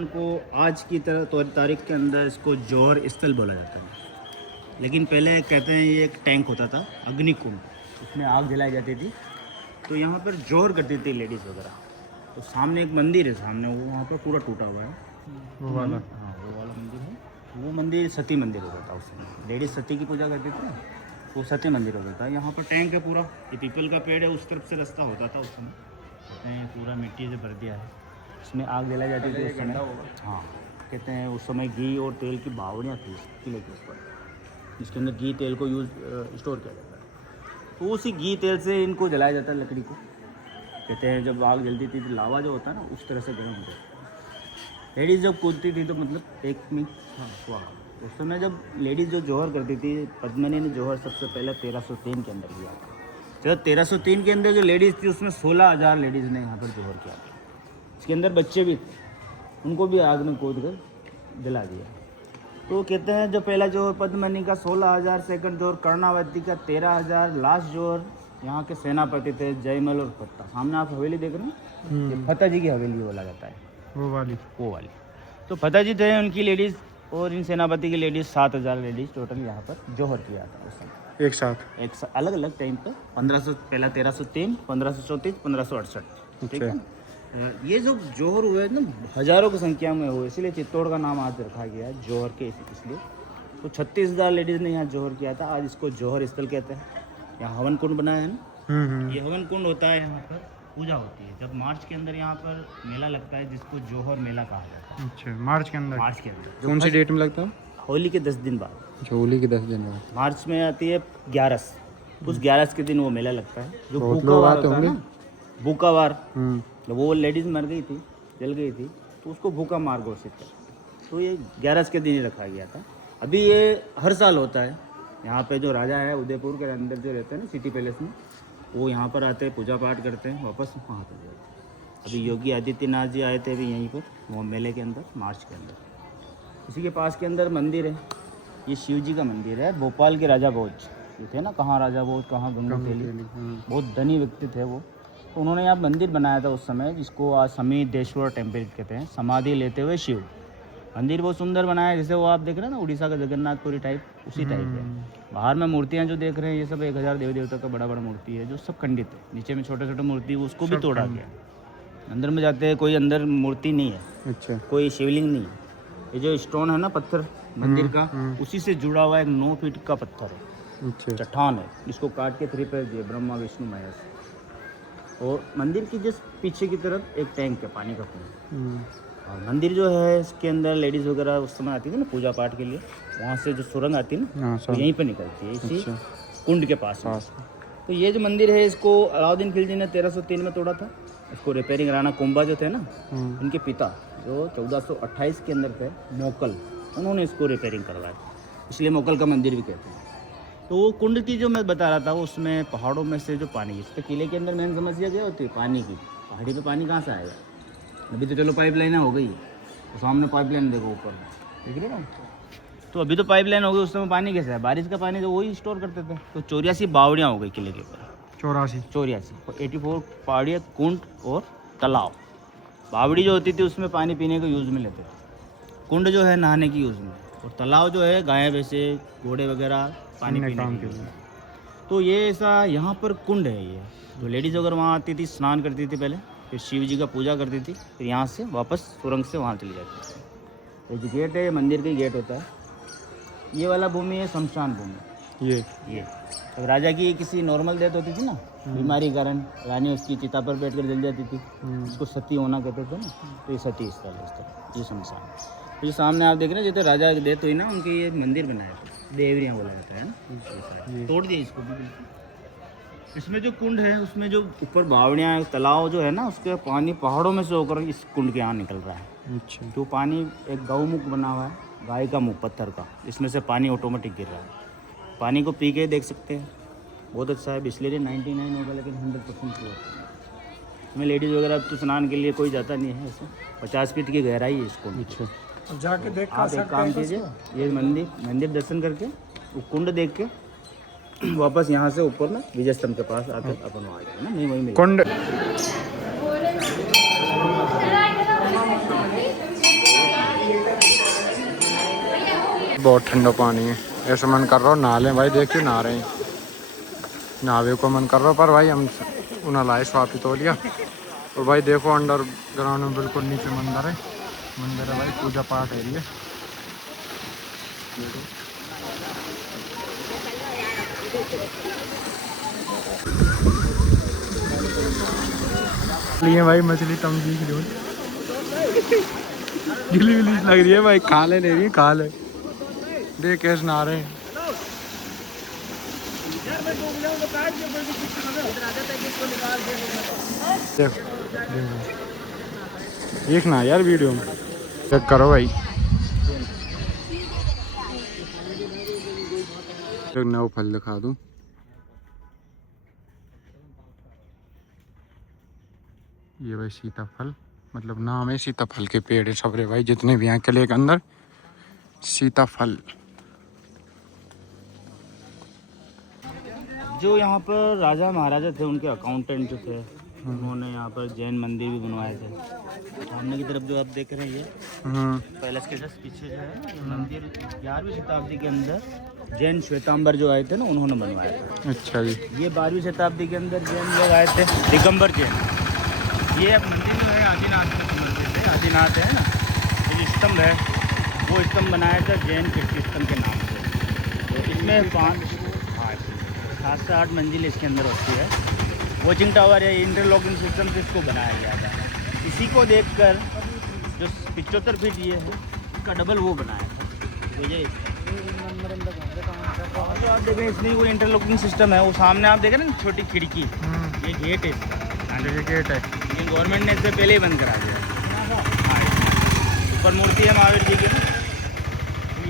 Garden को आज की तारीख के अंदर इसको जौहर स्थल बोला जाता है, लेकिन पहले कहते हैं ये एक टैंक होता था अग्निकुंड, उसमें आग जलाई जाती थी, तो यहाँ पर जौहर करती थी लेडीज़ वगैरह। तो सामने एक मंदिर है, सामने वो वहाँ पर पूरा टूटा हुआ है वो वाला। हाँ वो वाला मंदिर है। वो मंदिर सती मंदिर होता था उस समय, लेडीज़ सती की पूजा करती थी ना, वो सती मंदिर होता था। यहाँ पर टैंक है पूरा, ये पीपल का पेड़ है, उस तरफ से रास्ता होता था उस समय, कहते हैं पूरा मिट्टी से भर दिया है, उसमें आग जलाई जाती थी उस समय। हाँ कहते हैं उस समय घी और तेल की बावड़ियाँ थी किले के ऊपर, जिसके अंदर घी तेल को स्टोर किया जाता है, तो उसी घी तेल से इनको जलाया जाता है लकड़ी को। कहते हैं जब आग जलती थी तो लावा जो होता है ना उस तरह से गर्म होता है। लेडीज़ जब कूदती थी तो मतलब एक में हुआ, उस समय जब लेडीज़ जो जौहर करती थी, पद्मिनी ने जौहर सबसे पहले 1303 के अंदर किया था। जब 1303 के अंदर जो लेडीज़ थी उसमें 16,000 लेडीज़ ने यहाँ पर जौहर किया था। इसके अंदर बच्चे भी थे, उनको भी आग में कूद कर जला दिया। तो कहते हैं जो पहला जौहर पद्मिनी का 16,000, सेकंड जौहर कर्णावती का 13,000, लास्ट जौहर यहाँ के सेनापति थे जयमल और फत्ता। सामने आप हवेली देख रहे हैं, ये फत्ता जी की हवेली बोला जाता है, वो वाली। तो फत्ता जी थे, उनकी लेडीज़ और इन सेनापति की लेडीज़ 7,000 लेडीज़ टोटल यहाँ पर जौहर किया था उस समय एक साथ अलग अलग टाइम पर। 1500 पहला 1303, 1534, 1568, ठीक है। ये जो जौहर हुए ना हज़ारों की संख्या में हुए, इसलिए चित्तौड़ का नाम आज रखा गया है जौहर के इसलिए। तो 36,000 लेडीज़ ने यहाँ जौहर किया था, आज इसको जौहर स्थल कहते हैं। यहाँ हवन कुंड बनाया है ना, ये हवन कुंड होता है, यहाँ पर पूजा होती है। जब मार्च के अंदर यहाँ पर मेला लगता है जिसको जौहर मेला कहा जाता है। अच्छा, मार्च के अंदर कौन सी डेट में लगता है? होली के 10 दिन बाद। अच्छा, होली के 10 दिन बाद मार्च में आती है 11, उस 11 के दिन वो मेला लगता है। जो बहुत लोग आते होता है ना, भूखावार, होंगे। वो लेडीज़ मर गई थी, जल गई थी, तो उसको भूखा मार घोषित किया, तो ये 11 के दिन ही रखा गया था। अभी ये हर साल होता है। यहाँ पे जो राजा है उदयपुर के अंदर जो रहते हैं ना सिटी पैलेस में, वो यहाँ पर आते हैं, पूजा पाठ करते हैं, वापस वहाँ पर जाते हैं। अभी योगी आदित्यनाथ जी आए थे अभी यहीं पर वो मेले के अंदर, मार्च के अंदर। इसी के पास के अंदर मंदिर है, ये शिव जी का मंदिर है। भोपाल के राजा भोज ये थे ना, कहाँ राजा भोज कहाँ गंगूथेली, बहुत धनी व्यक्ति थे वो। तो उन्होंने यहाँ मंदिर बनाया था उस समय, जिसको आज समीदेश्वर टेम्पल कहते हैं, समाधि लेते हुए शिव। मंदिर बहुत सुंदर बनाया है, जैसे वो आप देख रहे हैं ना उड़ीसा का जगन्नाथपुरी टाइप, उसी टाइप है। बाहर में मूर्तियाँ जो देख रहे हैं ये सब 1000 देवी देवता का बड़ा बड़ा मूर्ति है, जो सब खंडित है। नीचे में छोटे छोटे मूर्ति उसको भी तोड़ा गया। अंदर में जाते हैं, कोई अंदर मूर्ति नहीं है, अच्छा, कोई शिवलिंग नहीं है। ये जो स्टोन है ना पत्थर मंदिर का, उसी से जुड़ा हुआ एक 9 फीट का पत्थर है, अच्छा, चट्टान है, इसको काट के 3 पैर दिए ब्रह्मा विष्णु महेश। और मंदिर की जिस पीछे की तरफ एक टैंक है पानी का कुआं। और मंदिर जो है इसके अंदर लेडीज़ वगैरह उस समय आती थी ना पूजा पाठ के लिए, वहाँ से जो सुरंग आती है ना तो यहीं पर निकलती है, इसी कुंड के पास में। तो ये जो मंदिर है इसको अलाउद्दीन खिलजी ने 1303 में तोड़ा था। इसको रिपेयरिंग राणा कुंभा जो थे ना, उनके पिता जो 1428 के अंदर थे मोकल, उन्होंने इसको रिपेयरिंग करवाया, इसलिए मोकल का मंदिर भी कहते हैं। तो वो कुंड की जो मैं बता रहा था, उसमें पहाड़ों में से जो पानी, इस पर किले के अंदर मेन समस्या क्या होती है, पानी की। पहाड़ी पे पानी कहाँ से आएगा? अभी तो चलो पाइपलाइन हो गई, तो सामने पाइपलाइन देखो ऊपर देख रहे हो ना, तो अभी तो पाइपलाइन हो गई, उस समय पानी कैसे है? बारिश का पानी तो वही स्टोर करते थे। तो 84 बावड़ियाँ हो गई किले के ऊपर, 84 84 पहाड़ियाँ, कुंड और तालाब। बावड़ी जो होती थी उसमें पानी पीने को यूज़ में लेते थे, कुंड जो है नहाने की यूज़ में, और तालाब जो है गाय भैंसे घोड़े वगैरह पानी पीने के लिए। तो ये ऐसा यहाँ पर कुंड है ये। तो लेडीज़ अगर वहाँ आती थी, स्नान करती थी पहले, फिर शिव जी का पूजा करती थी, फिर यहाँ से वापस सुरंग से वहाँ चली जाती थी। तो जो गेट है मंदिर का गेट होता है। ये वाला भूमि है शमशान भूमि। ये तो राजा की किसी नॉर्मल डेथ होती थी ना, बीमारी के कारण, रानी उसकी चिता पर बैठकर जल जाती थी, उसको सती होना कहते थे ना, तो ये सती स्थल है इस तरह, ये शमशान। तो ये सामने आप देख रहे हैं, जैसे राजा की डेथ हुई ना, उनकी ये मंदिर बनाया था, देवरियाँ बोला जाता है ना, तोड़ दिया इसको भी बिल्कुल। इसमें जो कुंड है उसमें जो ऊपर बावड़ियाँ, तालाब जो है ना, उसके पानी पहाड़ों में से होकर इस कुंड के यहाँ निकल रहा है। अच्छा, तो पानी एक गौमुख बना हुआ है, गाय का मुख पत्थर का, इसमें से पानी ऑटोमेटिक गिर रहा है। पानी को पी के देख सकते हैं, बहुत अच्छा है। बिस्लेरी 99 होगा, लेकिन 100% प्योर है। इसमें लेडीज़ वगैरह अब तो स्नान के लिए कोई जाता नहीं है, ऐसे 50 फीट की गहराई है इसको। अच्छा, जाके देख आप एक काम कीजिए, ये मंदिर दर्शन करके, वो कुंड देख के वापस यहाँ से ऊपर ना विजय स्तंभ के पास आकर अपन वहाँ आ जाए ना, नहीं वहीं मिल। बहुत ठंडा पानी है, ऐसा मन कर रहा हो नहा लें भाई। देखिए नहा रहे हैं, नहावे को मन कर रहा हो, पर भाई हम उन्हें लाए स्वापी तो लिया। और भाई देखो अंडर ग्राउंड में बिल्कुल नीचे मंदिर है, भाई पूजा पाठ है ये। लिए भाई मछली तम दिख रही गिली विली लग रही है भाई, खा ले नहीं रही, खा ले। देख कैसे नहा रहे हैं। देख ना यार वीडियो में, चेक करो भाई। एक नया फल दिखा दूं, ये भाई सीताफल, मतलब नाम है सीताफल के पेड़ है सबरे भाई, जितने भी यहाँ किले के अंदर सीताफल। जो यहाँ पर राजा महाराजा थे, उनके अकाउंटेंट जो थे, उन्होंने यहाँ पर जैन मंदिर भी बनवाए थे। सामने की तरफ जो आप देख रहे हैं ये पैलेस के जस्ट पीछे जो है ये मंदिर 11वीं शताब्दी के अंदर जैन श्वेतांबर जो आए थे ना, उन्होंने बनवाया था। अच्छा जी। ये 12वीं शताब्दी के अंदर जैन लोग आए थे, दिगंबर जैन। ये मंदिर जो है आदिनाथ का मंदिर है, आदिनाथ है ना, ये स्तंभ है, वो स्तंभ बनाया था जैन कीर्ति स्तंभ के नाम से। तो इसमें 7 से 8 मंजिल इसके अंदर होती है। वॉचिंग टावर या इंटरलॉकिंग सिस्टम से इसको बनाया गया था। इसी को देखकर जो 75 फीट ये है, इसका डबल वो बनाया था। तो ये आप देखें, इसमें वो इंटरलॉकिंग सिस्टम है, वो सामने आप देखें ना छोटी खिड़की, ये गेट है इसका। ये गेट है, ये गवर्नमेंट ने इससे पहले ही बंद करा दिया। ऊपर मूर्ति है महावीर जी की,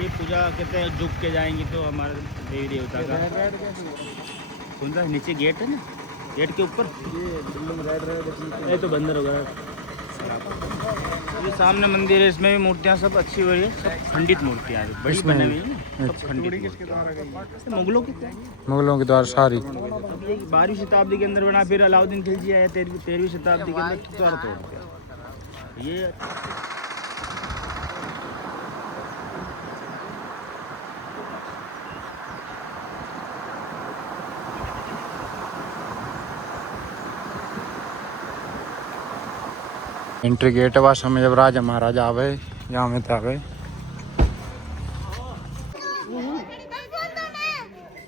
ये पूजा कहते हैं झुक के जाएंगे तो हमारे देवी देवता का। कौन सा नीचे गेट है ना, गेट के ऊपर ये तो बंदर वगैरह। ये सामने मंदिर है, इसमें भी मूर्तियाँ सब अच्छी हुई है, सब खंडित मूर्तियाँ बड़ी बनी हुई है, सब खंडित। मुगलों की द्वारा सारी 12वीं शताब्दी के अंदर बना, फिर अलाउद्दीन खिलजी आया 13वीं शताब्दी के अंदर तोड़ दिया ये। एंट्री गेट है वास्तव में, जब राजा महाराजा आवे यहाँ में तो आवे।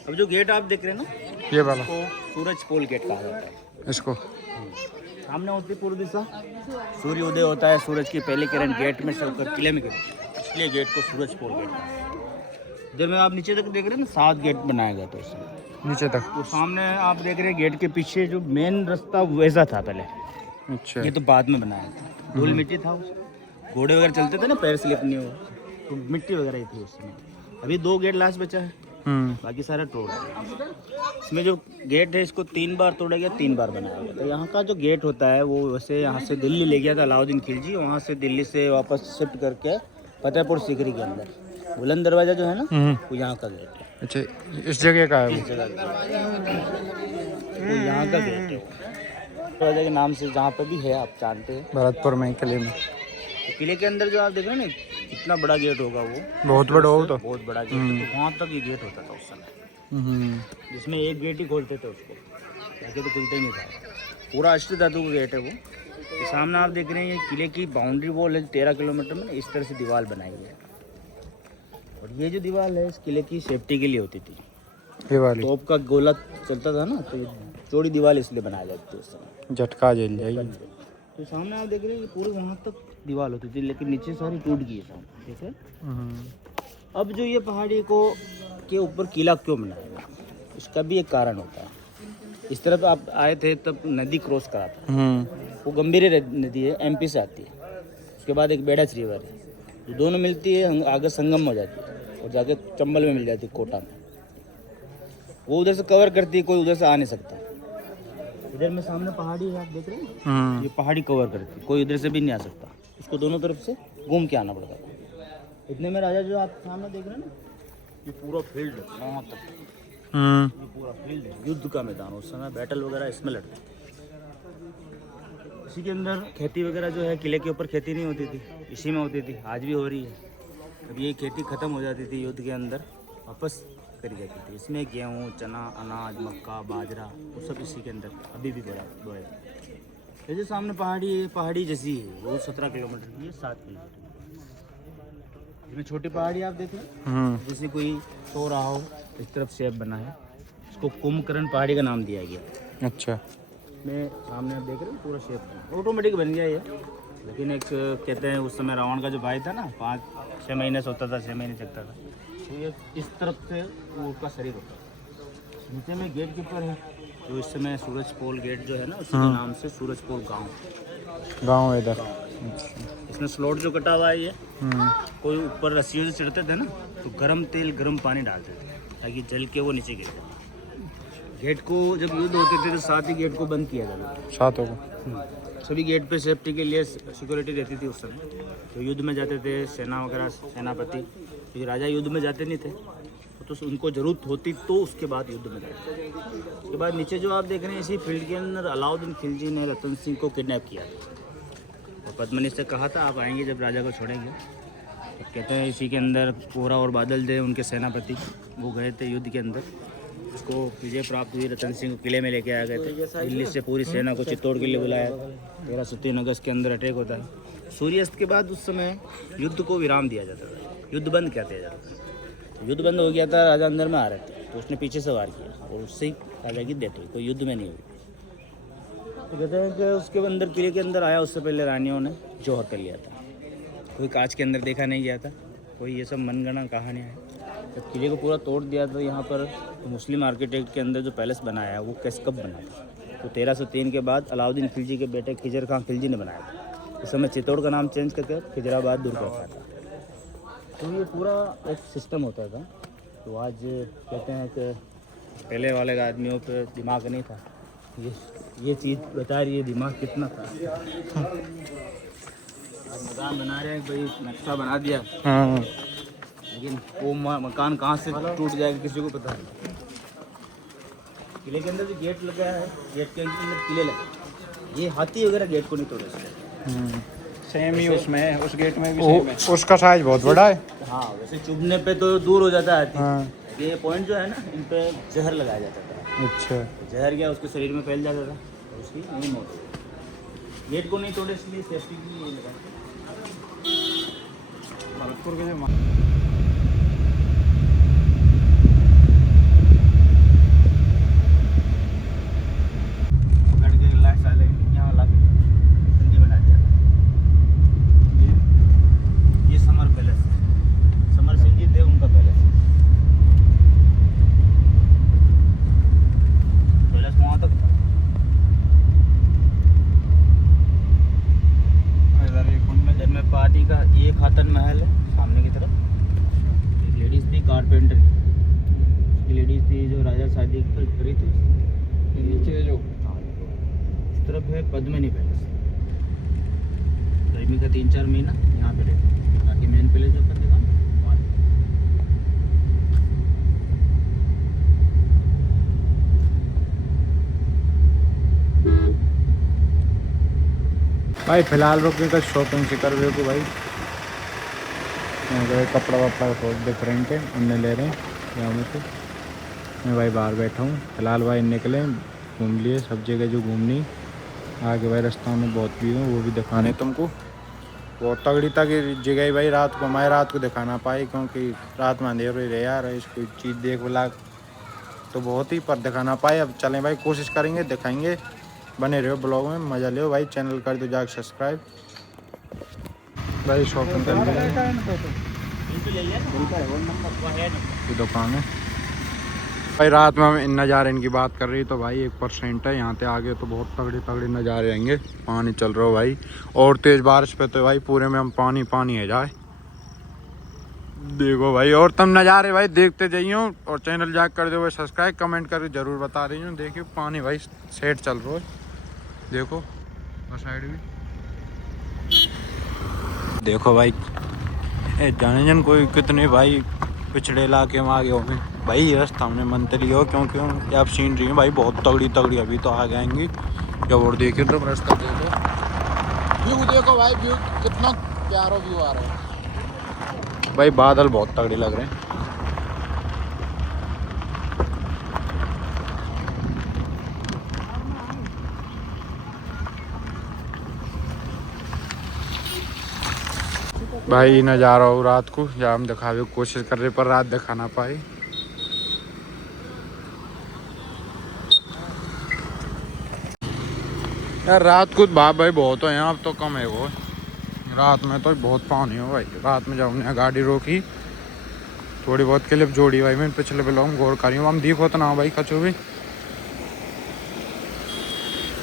अब जो गेट आप देख रहे हैं ना, ये वाला इसको सूरज पोल गेट कहा जाता है। इसको सामने होती पूर्व दिशा, सूर्य उदय होता है, सूरज की पहली किरण गेट में से होकर किले में गिरती है, इसलिए गेट को सूरज पोल गेट कहा जाता है। इधर में आप नीचे तक देख रहे हैं ना, 7 गेट बनाया गया था उसमें नीचे तक। तो सामने आप देख रहे हैं गेट के पीछे जो मेन रास्ता वैसा था पहले। अच्छा, ये तो बाद में बनाया था, धूल मिट्टी था उस, घोड़े वगैरह चलते थे ना, पैर स्लिप नहीं हो, तो मिट्टी वगैरह ही थी उस समय। अभी 2 गेट लास्ट बचा है, बाकी सारा तोड़ है। इसमें जो गेट है इसको 3 बार तोड़ा गया, 3 बार बनाया गया। तो यहाँ का जो गेट होता है वो वैसे यहाँ से दिल्ली ले गया था अलाउद्दीन खिलजी, वहाँ से दिल्ली से वापस शिफ्ट करके फतेहपुर सीकरी के अंदर बुलंद दरवाजा जो है ना, वो यहाँ का गेट है। अच्छा, इस जगह का है इस जगह वो यहाँ का गेट है दरवाजा के नाम से, जहाँ पर भी है आप जानते हैं, भरतपुर में किले में। तो किले के अंदर जो आप देख रहे हैं ना, कितना बड़ा गेट होगा वो, बहुत बड़ा हो, तो बहुत बड़ा गेट है। तो वहाँ तक ये गेट होता था उस समय, जिसमें एक गेट ही खोलते थे उसको, बाकी तो खुलते ही नहीं था। पूरा अष्ट धातु का गेट है वो। तो सामने आप देख रहे हैं ये किले की बाउंड्री वॉल है, 13 किलोमीटर में इस तरह से दीवार बनाई है। और ये जो दीवार है इस किले की सेफ्टी के लिए होती थी, ये वाली तोप का गोला चलता था ना, तो चौड़ी दीवार इसलिए बनाई जाती थी उस समय, झटका झेल जाएगी। तो सामने आप देख रहे हैं ये पूरे वहाँ तक दीवार होती थी, लेकिन नीचे सारी टूट गई है सामने, ठीक है। अब जो ये पहाड़ी को के ऊपर किला क्यों बनाया गया, इसका भी एक कारण होता है। इस तरफ आप आए थे तब नदी क्रॉस करा था, वो गंभीर नदी है, एमपी से आती है। उसके बाद एक बेड़च रिवर है, जो दोनों मिलती है, आगे संगम हो जाती है और जाके चंबल में मिल जाती है, कोटा में। वो उधर से कवर करती है, कोई उधर से आ नहीं सकता। इधर में सामने पहाड़ी है, आप देख रहे हैं, ये पहाड़ी कवर करती है, कोई इधर से भी नहीं आ सकता, उसको दोनों तरफ से घूम के आना पड़ता है। इतने में राजा जो आप सामने देख रहे हैं ना, ये पूरा फील्ड है वहाँ तक, ये पूरा फील्ड है, युद्ध का मैदान। उस समय बैटल वगैरह इसमें लड़ते थे। इसी के अंदर खेती वगैरह जो है, किले के ऊपर खेती नहीं होती थी, इसी में होती थी, आज भी हो रही है। अब ये खेती ख़त्म हो जाती थी युद्ध के अंदर, वापस करी जाती थी। इसमें गेहूँ, चना, अनाज, मक्का, बाजरा वो सब इसी के अंदर अभी भी बोया। ये जो सामने पहाड़ी जैसी है, वो 17 किलोमीटर की है, 7 किलोमीटर। इसमें छोटी पहाड़ी आप देखें, जैसे कोई सो रहा हो, इस तरफ शेप बना है, इसको कुंभकर्ण पहाड़ी का नाम दिया गया। अच्छा। में सामने आप देख रहे हो पूरा शेप ऑटोमेटिक बन गया ये। लेकिन एक कहते हैं उस समय रावण का जो भाई था ना, 5-6 महीने सोता था, 6 महीने चलता था, तो ये इस तरफ से वो उसका शरीर होता है। नीचे में गेट कीपर है, जो इस समय सूरज पोल गेट जो है ना, उसी के नाम से सूरज पोल गाँव इधर। इसमें स्लॉट जो कटा हुआ है ये, कोई ऊपर रस्सियों से चढ़ते थे ना, तो गर्म तेल गर्म पानी डालते थे ताकि जल के वो नीचे गिर जाए। गेट को जब युद्ध होते थे तो साथ ही गेट को बंद किया जाता था। सातों को सभी गेट पे सेफ्टी के लिए सिक्योरिटी रहती थी उस समय। तो युद्ध में जाते थे सेना वगैरह, सेनापति, क्योंकि राजा युद्ध में जाते नहीं थे, तो उनको ज़रूरत होती तो उसके बाद युद्ध में जाते थे। उसके बाद नीचे जो आप देख रहे हैं, इसी फील्ड के अंदर अलाउद्दीन खिलजी ने रतन सिंह को किडनैप किया था और पद्मनी से कहा था आप आएंगे जब राजा को छोड़ेंगे। तो कहते हैं इसी के अंदर कोहरा और बादल थे उनके सेनापति, वो गए थे युद्ध के अंदर, उसको विजय प्राप्त हुई। रतन सिंह को किले में लेके आ गए थे, दिल्ली से पूरी सेना को चित्तौड़ के लिए बुलाया। 1303 अगस्त के अंदर अटैक होता है। सूर्यास्त के बाद उस समय युद्ध को विराम दिया जाता था, युद्ध बंद कर दिया जाता था। तो युद्ध बंद हो गया था, राजा अंदर में आ रहे थे, तो उसने पीछे से वार किया और उससे ही राजा की डेथ हुई, कोई युद्ध में नहीं हुई। तो कहते हैं कि उसके अंदर किले के अंदर आया, उससे पहले रानियों ने जौहर कर लिया था। कोई कांच के अंदर देखा नहीं गया था, कोई ये सब मनगढ़ंत कहानियाँ हैं। जब किले को पूरा तोड़ दिया तो यहाँ पर मुस्लिम आर्किटेक्ट के अंदर जो पैलेस बनाया है वो कब बना था, तो 1303 के बाद अलाउद्दीन खिलजी के बेटे खिजर खां खिलजी ने बनाया था। उस समय चित्तौड़ का नाम चेंज करके खिजराबाद दूर रखा था। तो ये पूरा एक सिस्टम होता था। तो आज कहते हैं कि पहले वाले आदमियों पे दिमाग नहीं था, ये चीज़ बता रही है दिमाग कितना था। मकान बना रहे हैं, भाई नक्शा बना दिया, लेकिन वो मकान कहाँ से टूट जाएगा किसी को पता नहीं। किले के अंदर जो गेट लगा है, गेट के अंदर किले लगे, ये हाथी वगैरह गेट को नहीं तोड़े सकते। सेम ही उसमें, उस गेट में भी सेम है। उसका साइज बहुत बड़ा है। हाँ, वैसे चुभने पे तो दूर हो जाता है। हाँ। ये पॉइंट जो है ना, इन पे जहर लगाया जाता था। अच्छा। जहर क्या उसके शरीर में फैल जाता था और उसकी नहीं मौत होती। गेट को नहीं तोड़े इसलिए सेफ्टी के लिए लगा। भरतपुर के जो पार्टी का ये खातन महल है सामने की तरफ। एक लेडीज थी कारपेंटर, उसकी लेडीज थी जो राजा शादी करी थी। नीचे जो इस तरफ है पद्मिनी पैलेस। गर्मी का 3-4 महीना यहाँ पे रहते, बाकी मेन पैलेस जो कर देगा भाई फिलहाल रुके तो शॉपिंग से कर को भाई कपड़ा वपड़ा बहुत डिफरेंट है, उनने ले रहे हैं यहाँ में। तो मैं भाई बाहर बैठा हूँ फिलहाल। भाई निकले घूम लिए सब जगह जो घूमनी, आगे भाई रास्ता में बहुत भीड़ है, वो भी दिखाने तुमको। बहुत तगड़ी तगड़ी जगह है भाई, रात को मैं रात को दिखाना पाई क्योंकि रात में अंधेर ही रहे यार, इसको चीज़ देख बोला तो बहुत ही पर दिखाना पाए। अब चलें भाई, कोशिश करेंगे दिखाएंगे, बने रहो ब्लॉग में, मज़ा लियो भाई। चैनल कर दो जाके सब्सक्राइब। भाई शॉपिंग कर ये दुकान है भाई। रात में हम इन नज़ारे इनकी बात कर रही तो भाई 1% है, यहाँ पे आगे तो बहुत तगड़े तगड़े नज़ारे आएंगे। पानी चल रहा हो भाई, और तेज़ बारिश पे तो भाई पूरे में हम पानी पानी है जाए। देखो भाई, और तुम नज़ारे भाई देखते जाइए, और चैनल जाके कर दो भाई सब्सक्राइब, कमेंट करके ज़रूर बता रही हूँ। देखिए पानी भाई सेट चल रहा है, देखो और साइड भी देखो भाई। जाने जन कोई कितने भाई पिछड़े इलाके में आ गए होंगे भाई। रास्ता हमने मंतली हो क्योंकि आप सीनरी है भाई बहुत तगड़ी तगड़ी, अभी तो आ जाएंगी जब। और देखिए तो रास्ता देखो, व्यू देखो भाई, व्यू कितना प्यारा व्यू आ रहा है। भाई बादल बहुत तगड़े लग रहे हैं। भाई नज़ारा हो रात को, या हम दिखावे की कोशिश कर रहे पर रात दिखा ना पाए। यार रात को बाप भाई बहुत है यहाँ, अब तो कम है वो। रात में तो बहुत पानी हो भाई। रात में जब हमने गाड़ी रोकी थोड़ी बहुत क्लिप जोड़ी भाई, मैं पिछले ब्लॉग गौर कर रही हूँ। हम देखो तो ना भाई कचो भी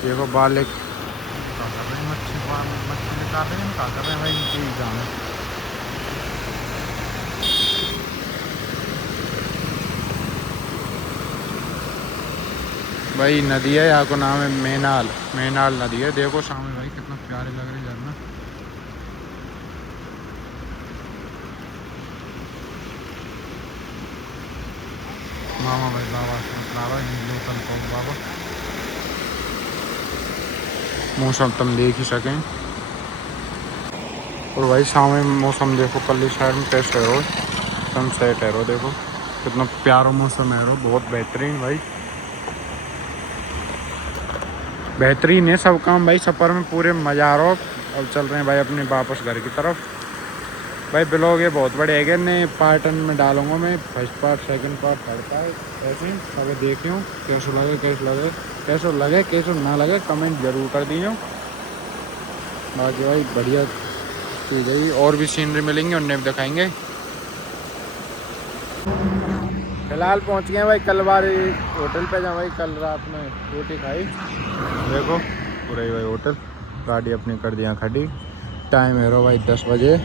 देखो बाल मच्छी निकाल रहे हैं, कर रहे हैं भाई नीचे ही जाना। भाई नदी है यहाँ को नाम है मैनाल नदी है। देखो सामने भाई कितना प्यारे लग रही झरना। मामा भाई बाबा मौसम तुम देख ही सकें। और भाई सामने मौसम देखो कल साइड में कैसे है, सनसेट है रो, देखो कितना प्यारा मौसम है रो, बहुत बेहतरीन भाई, बेहतरीन है सब काम भाई। सफ़र में पूरे मज़ा आ रहा हो। अब चल रहे हैं भाई अपने वापस घर की तरफ। भाई ब्लॉग ये बहुत बड़े है, नए पार्टन में डालूंगा मैं, first part, second part, third part, ऐसे ही सब देखियो कैसे लगे कैसे ना लगे कमेंट जरूर कर दीजिए। बाकी भाई बढ़िया चीज़ है, और भी सीनरी मिलेंगे उन्हें भी दिखाएंगे। फिलहाल पहुंच गए भाई कलवारी होटल पे, जहाँ भाई कल रात में रोटी खाई। देखो पूरा ही भाई होटल, गाड़ी अपनी कर दिया खड़ी। टाइम है रो भाई 10 बजे।